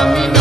camino.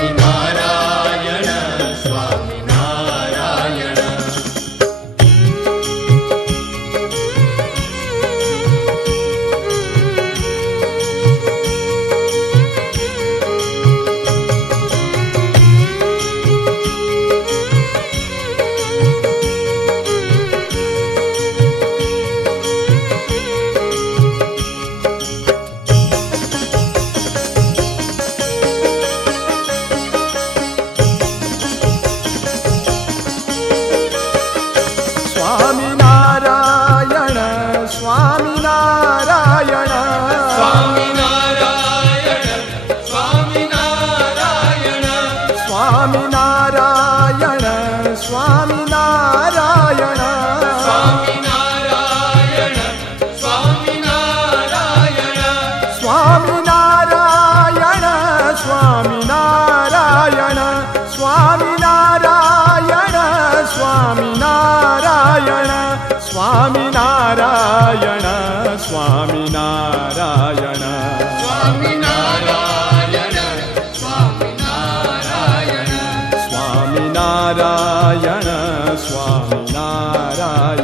Fatima. Só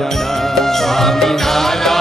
Swaminarayan Swaminarayan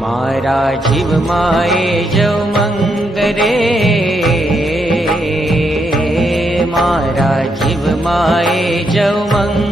મારા જીવ માએ જવ મંગ રે મારા જીવ માએ જવ મંગ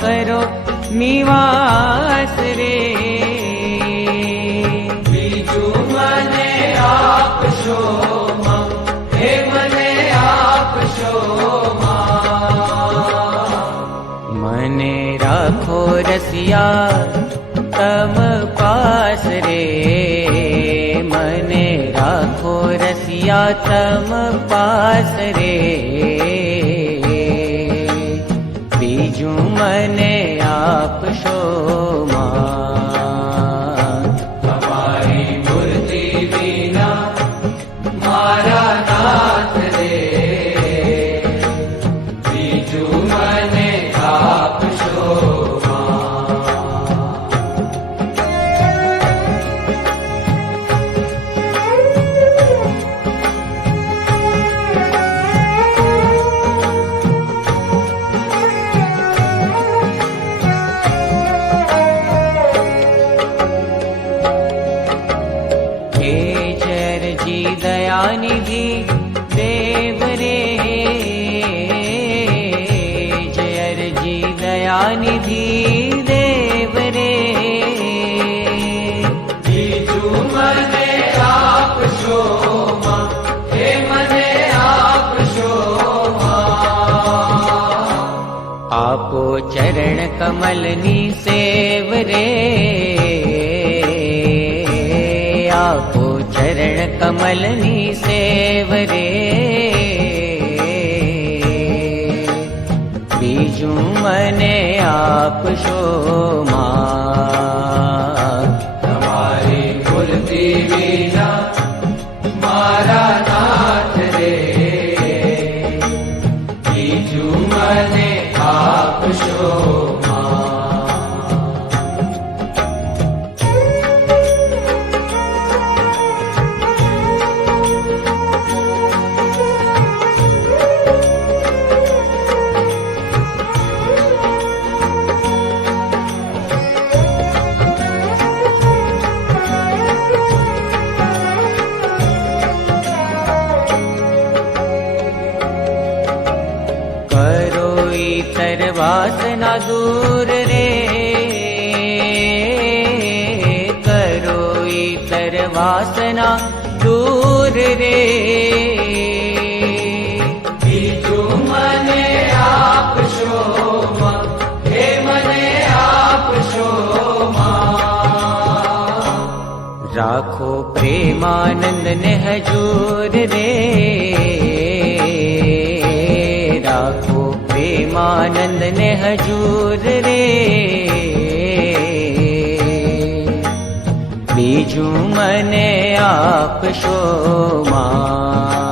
કરો નિવાસ રે બીજું મને આપશો હે મને આપશો મને રાખો રસિયા તમ પાસ રે મને રાખો રસિયા તમ પાસ રે કમલની સેવ રે પ્રેમાનંદ ને હજૂર રે રાખો પ્રેમાનંદ ને હજૂર રે બીજું મને આપશો માં